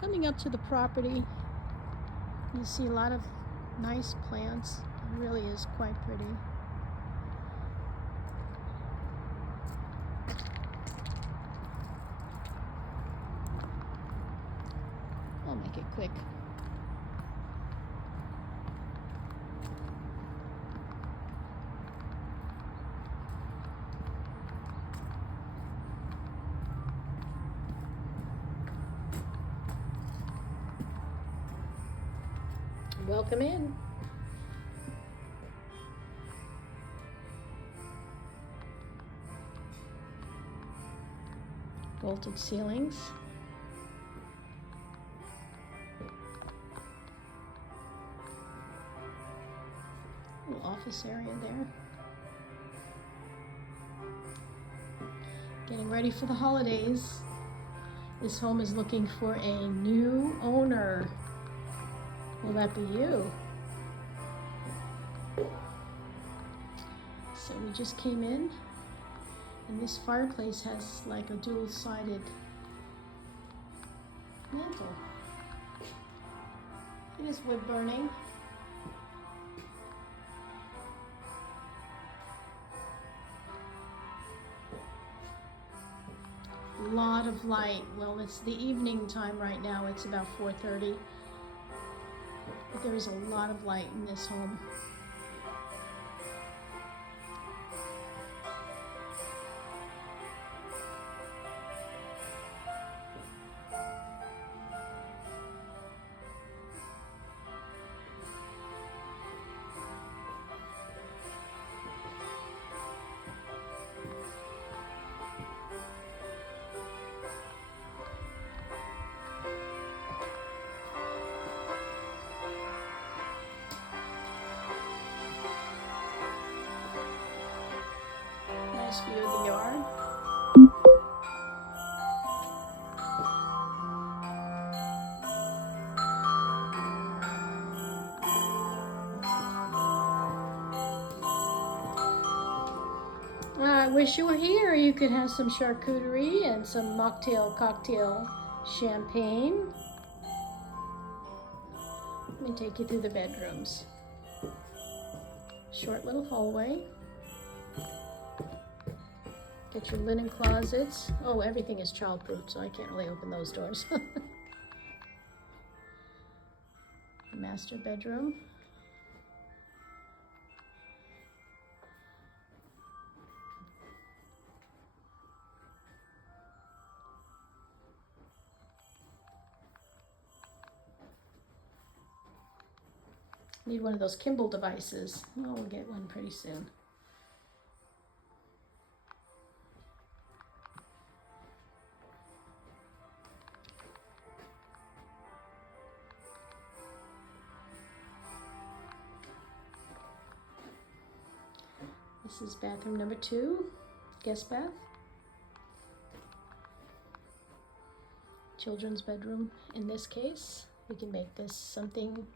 Coming up to the property, you see a lot of nice plants. It really is quite pretty. I'll make it quick. Welcome in. Vaulted ceilings. Little office area there. Getting ready for the holidays. This home is looking for a new owner. Will that be you? So we just came in, and this fireplace has like a dual-sided mantle. It is wood burning. A lot of light. Well, it's the evening time right now. It's about 4:30. But there is a lot of light in this home. Nice view of the yard. I wish you were here. You could have some charcuterie and some mocktail cocktail champagne. Let me take you through the bedrooms. Short little hallway. Get your linen closets. Oh, everything is childproof, so I can't really open those doors. Master bedroom. Need one of those Kimball devices. Oh, we'll get one pretty soon. This is bathroom number 2, guest bath. Children's bedroom in this case. We can make this something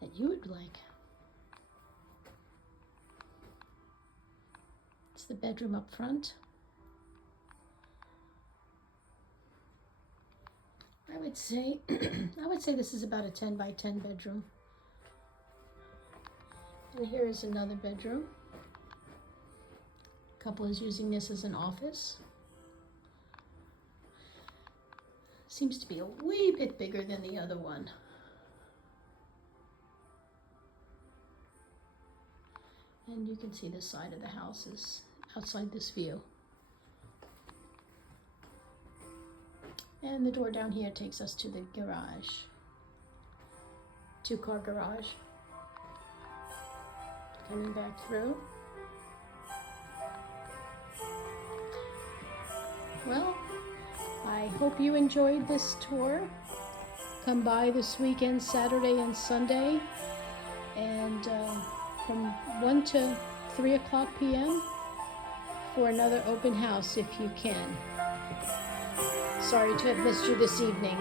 that you would like. It's the bedroom up front. I would say this is about a 10 by 10 bedroom. And here is another bedroom. Couple is using this as an office. Seems to be a wee bit bigger than the other one. And you can see the side of the house is outside this view. And the door down here takes us to the garage. 2-car garage. Coming back through. Well, I hope you enjoyed this tour. Come by this weekend, Saturday and Sunday, and from 1 to 3 o'clock p.m. for another open house if you can. Sorry to have missed you this evening.